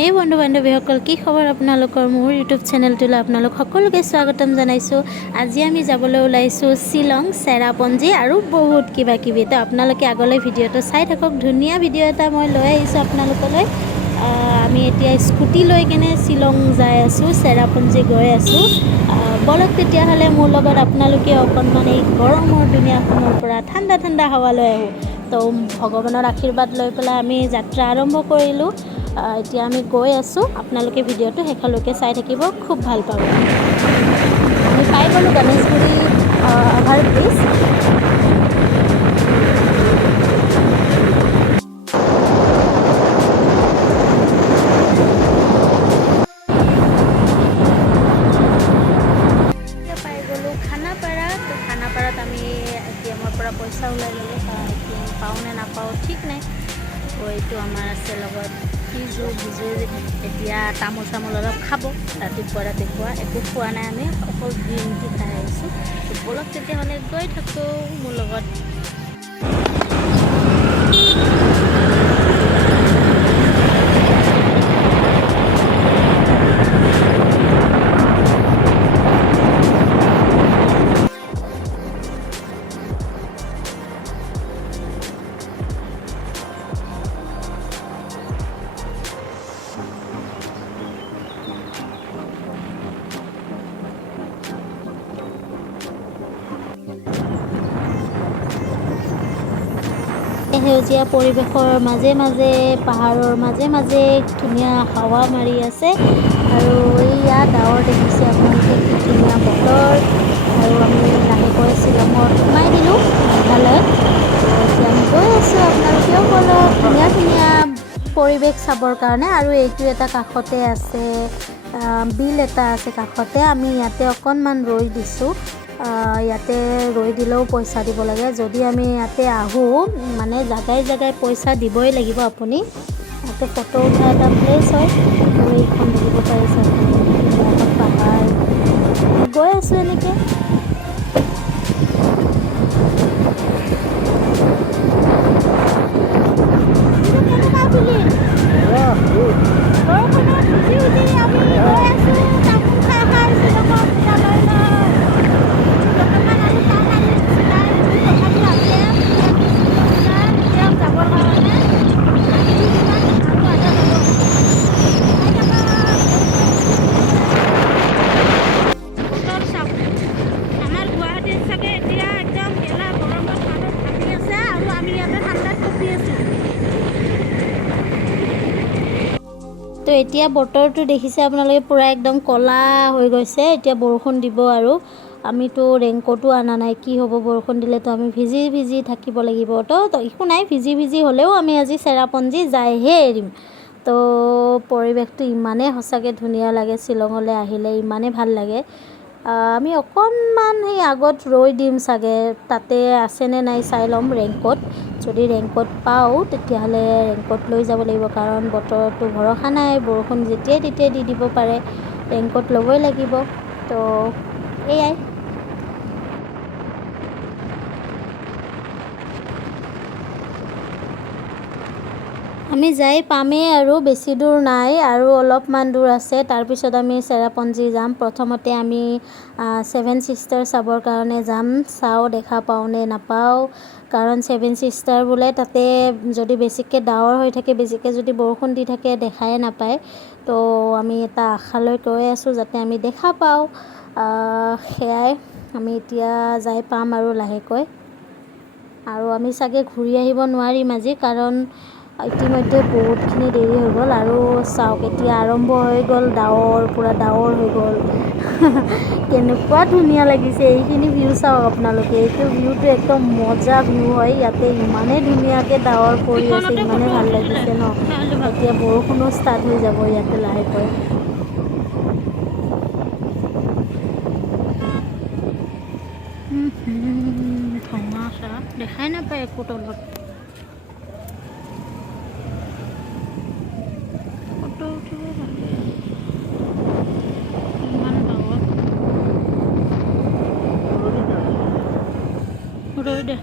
হে বন্ধু বান্ধৱীসকল, কি খবৰ আপোনালোকৰ? মোৰ ইউটিউব চেনেলটোলৈ আপোনালোক সকলোকে স্বাগতম জনাইছোঁ। আজি আমি যাবলৈ ওলাইছোঁ শ্বিলং, চেৰাপুঞ্জী আৰু বহুত কিবা কিবি। তো আপোনালোকে আগলৈ ভিডিঅ'টো চাই থাকক। ধুনীয়া ভিডিঅ' এটা মই লৈ আহিছোঁ আপোনালোকলৈ। আমি এতিয়া স্কুটি লৈ কেনে শ্বিলং যাই আছোঁ, চেৰাপুঞ্জী গৈ আছোঁ। বলক তেতিয়াহ'লে মোৰ লগত আপোনালোকে অকণমান এই গৰমৰ দুনীয়াখনৰ পৰা ঠাণ্ডা ঠাণ্ডা হাৱা লৈ আহোঁ। তো ভগৱানৰ আশীৰ্বাদ লৈ পেলাই আমি যাত্ৰা আৰম্ভ কৰিলোঁ। এতিয়া আমি গৈ আছোঁ। আপোনালোকে ভিডিঅ'টো শেষলৈকে চাই থাকিব, খুব ভাল পাব। আমি পাই গ'লোঁ গণেশগুৰি অভাৰ ব্ৰিজ। পাই গ'লোঁ খানাপাৰা। তো খানাপাৰাত আমি ATM-ৰ পৰা পইচা ওলাই ল'লোঁ। ATM পাওঁ নে নাপাওঁ ঠিক নাই। তো এইটো আমাৰ আছে লগত ভিজু এতিয়া তামোল চামোল অলপ খাব। ৰাতিপুৱা একো খোৱা নাই, আমি অকল গ্ৰীণ টি খাই আহিছোঁ। বলক তেতিয়াহ'লে গৈ থাকোঁ মোৰ লগত। সেউজীয়া পৰিৱেশৰ মাজে মাজে, পাহাৰৰ মাজে মাজে ধুনীয়া হাৱা মাৰি আছে। আৰু এইয়া ডাৱৰ দেখিছে আপোনালোকে, কি ধুনীয়া বতৰ। আৰু আমি লাহেকৈ শ্বিলঙত সোমাই দিলোঁ, মেঘালয়ত। এতিয়া আমি গৈ আছোঁ, আপোনালোকেও বলক। ধুনীয়া ধুনীয়া পৰিৱেশ চাবৰ কাৰণে। আৰু এইটো এটা কাষতে আছে, বিল এটা আছে কাষতে। আমি ইয়াতে অকণমান ৰৈ দিছোঁ। ইয়াতে ৰৈ দিলেও পইচা দিব লাগে। যদি আমি ইয়াতে আহোঁ, মানে জাগাই জাগাই পইচা দিবই লাগিব আপুনি। ইয়াতে ফটো উঠা এটা প্লেচ হয়। আৰু এইখন দেখিব পাৰিছে আপোনালোকে, ধুনীয়া এখন পাহাৰ। গৈ আছোঁ এনেকৈ। বৰষুণত ভিজি ভিজি আমি গৈ আছোঁ। তামোল খাই খাই শ্বিলঙত বিদায় লৈ লৈ। বৰ্তমান আৰু চাহ খাই চিলাই তথাপি আছে যাবৰ কাৰণে। আহিছোঁ কিমান আৰু আধা যাব। চাই থাকক। বতৰ চাওক, আমাৰ গুৱাহাটীত চাগে এতিয়া একদম গেলা গৰমত মানুহ ঘামি আছে, আৰু আমি ইয়াতে ঠাণ্ডাত কঁপি আছোঁ। তো এতিয়া বতৰটো দেখিছে আপোনালোকে, পূৰা একদম ক'লা হৈ গৈছে। এতিয়া বৰষুণ দিব। আৰু আমিতো ৰেইনকোটো অনা নাই, কি হ'ব বৰষুণ দিলেতো আমি ভিজি ভিজি থাকিব লাগিব। তো একো নাই, ভিজি ভিজি হ'লেও আমি আজি চেৰাপুঞ্জী যাইহে এৰিম। তো পৰিৱেশটো ইমানেই সঁচাকৈ ধুনীয়া লাগে, শ্বিলঙলৈ আহিলে ইমানেই ভাল লাগে। আমি অকণমান সেই আগত ৰৈ দিম চাগে, তাতে আছেনে নাই চাই ল'ম ৰেইনকোট। যদি ৰেইনকোট পাওঁ তেতিয়াহ'লে ৰেইনকোট লৈ যাব লাগিব, কাৰণ বতৰটো ভৰসা নাই, বৰষুণ যেতিয়াই তেতিয়াই দি দিব পাৰে। ৰেইনকোট ল'বই লাগিব। তো এয়াই। আমি যাই পামেই, আৰু বেছি দূৰ নাই, আৰু অলপমান দূৰ আছে। তাৰপিছত আমি চেৰাপুঞ্জী যাম। প্ৰথমতে আমি 7 ছিষ্টাৰ চাবৰ কাৰণে যাম। চাওঁ দেখা পাওঁ নে নাপাওঁ, কাৰণ 7 ছিষ্টাৰ বোলে তাতে যদি বেছিকৈ ডাৱৰ হৈ থাকে, বেছিকৈ যদি বৰষুণ দি থাকে, দেখাই নাপায়। তো আমি এটা আশালৈ গৈ আছোঁ, যাতে আমি দেখা পাওঁ। সেয়াই, আমি এতিয়া যাই পাম আৰু লাহেকৈ। আৰু আমি চাগে ঘূৰি আহিব নোৱাৰিম আজি, কাৰণ ইতিমধ্যে বহুতখিনি দেৰি হৈ গ'ল। আৰু চাওক, এতিয়া আৰম্ভ হৈ গ'ল ডাৱৰ, পূৰা ডাৱৰ হৈ গ'ল। কেনেকুৱা ধুনীয়া লাগিছে এইখিনি ভিউ। চাওক আপোনালোকে, এইটো ভিউটো একদম মজা ভিউ হয়। ইয়াতে ইমানেই ধুনীয়াকৈ ডাৱৰ পৰি আছে, ইমানেই ভাল লাগিছে ন। এতিয়া বৰষুণো ষ্টাৰ্ট হৈ যাব ইয়াতে লাহেকৈ। ধোঁৱা দেখাই নাপায় একো তলত। ফটো উঠিব ভালে, ইমান ডাঙৰ। ৰৈ দে।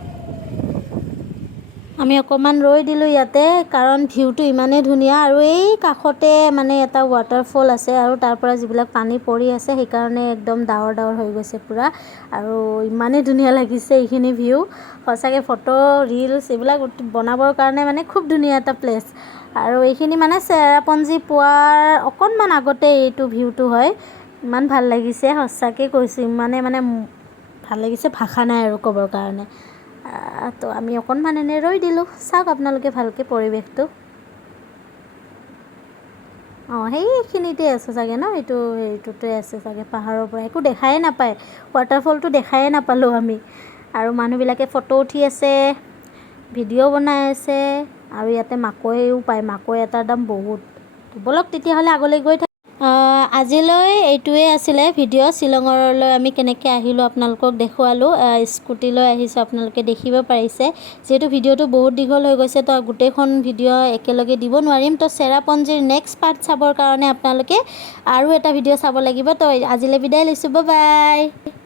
আমি অকণমান ৰৈ দিলোঁ ইয়াতে, কাৰণ ভিউটো ইমানেই ধুনীয়া আৰু এই কাষতে মানে এটা ৱাটাৰফল আছে আৰু তাৰ পৰা যিবিলাক পানী পৰি আছে সেইকাৰণে একদম ডাৱৰ ডাৱৰ হৈ গৈছে পূৰা। আৰু ইমানেই ধুনীয়া লাগিছে এইখিনি ভিউ, সঁচাকৈ ফটো ৰিলচ এইবিলাক বনাবৰ কাৰণে মানে খুব ধুনীয়া এটা প্লেচ। আৰু এইখিনি মানে চেৰাপুঞ্জী পোৱাৰ অকণমান আগতে এইটো ভিউটো হয়। ইমান ভাল লাগিছে, সঁচাকৈ কৈছোঁ, ইমানে মানে ভাল লাগিছে, ভাষা নাই আৰু ক'বৰ কাৰণে। তো আমি অকণমান এনেই ৰৈ দিলোঁ। চাওক আপোনালোকে ভালকৈ পৰিৱেশটো। সেইখিনিতে আছে চাগে ন, হেৰিটোতে আছে চাগে, পাহাৰৰ পৰা একো দেখাই নাপায়, ৱাটাৰফলটো দেখাই নাপালোঁ আমি। আৰু মানুহবিলাকে ফটো উঠি আছে, ভিডিঅ' বনাই আছে, আৰু ইয়াতে মাকৈও পায়, মাকৈ এটাৰ দাম বহুত। ব'লক তেতিয়াহ'লে আগলৈ গৈ আজিলৈ এইটোৱে আছিলে ভিডিঅ'। শ্বিলঙলৈ আমি কেনেকৈ আহিলোঁ আপোনালোকক দেখুৱালোঁ। স্কুটি লৈ আহিছোঁ, আপোনালোকে দেখিব পাৰিছে। যিহেতু ভিডিঅ'টো বহুত দীঘল হৈ গৈছে, তো গোটেইখন ভিডিঅ' একেলগে দিব নোৱাৰিম। তো চেৰাপুঞ্জীৰ নেক্সট পাৰ্ট চাবৰ কাৰণে আপোনালোকে আৰু এটা ভিডিঅ' চাব লাগিব। তো আজিলৈ বিদায় লৈছোঁ, বাই বাই।